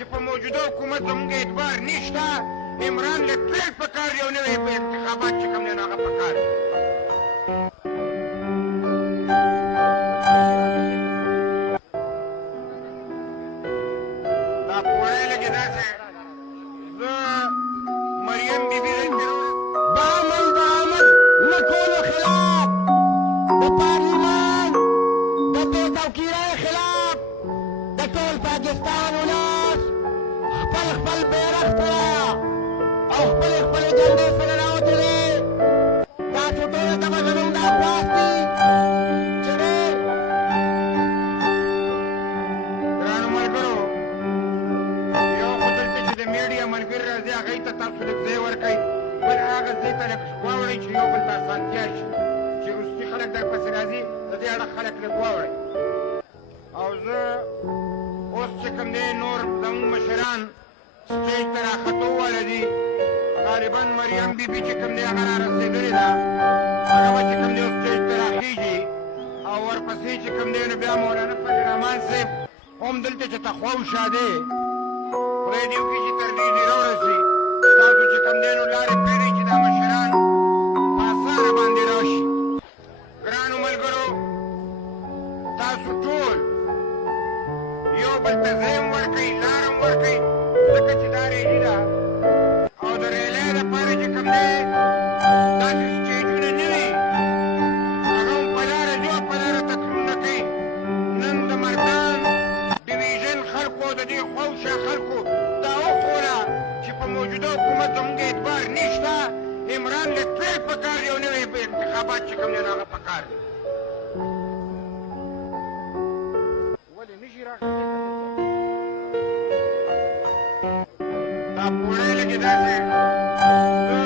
چې په موجوده حکومت زموږ اعتبار نشته عمران له ټریډ پکار دی او نوی انتخابات چې کوم دی نو هغه پکار دی دا پوړی لګې داسې زه مریم بیبي دا عمل د عمل نه کولو خلاف د پارلمان د بې توقیرۍ خلاف د ټول پاکستان ولس خپل خپل بیرغ سره او خپل خپل جنډې سره راوتلې تاسو ټولو ته به زموږ دا خواست دی چې ګرانو ملګرو یو خو دلته چې د میډیا ملګري راځي هغوی ته تاسو لږ ځای ورکئ بل هغه ځای ته لږ واوړئ چې یو بل ته اسانتیا شي چې وروستي خلک درپسې راځي د دې اړه خلک لږ واوړئ او زه اوس چې کوم دی نور زموږ مشران سټیج ته راختو واله دي غالبا مریم بیبي چې کوم دی هغه را رسېدلې ده هغه به چې کوم دی سټیج ته راخېږي او ورپسې چې کوم دی نو بیا مولانا فضل الرحمن صاحب هم دلته چې تخواوشا دی خدای دې وکړي چې تر دې دې راورسي تاسو چې کوم دی نو لارې پرېږدئ چې دا مشران په اسانه باندې راشي ګرانو ملګرو تاسو ټول یو بل ته ځای هم ورکئ لار هم ورکئ ځکه چې دا ریلي ده او د ریلۍ لپاره چې کوم دی داسې سټیجونه نه وي هغه هم په لاره ځو په لاره تکرونه کوي نن د مردان ډیویژن خلکو د دې خواوشا خلکو دا وښوله چې په موجوده حکومت زموږ اعتبار نشته عمران له ټریډ پکار دی او نوی انتخابات چې کوم دی نو هغه پکار دی ولې نشي راغلی دا پوړی لګې داسې زه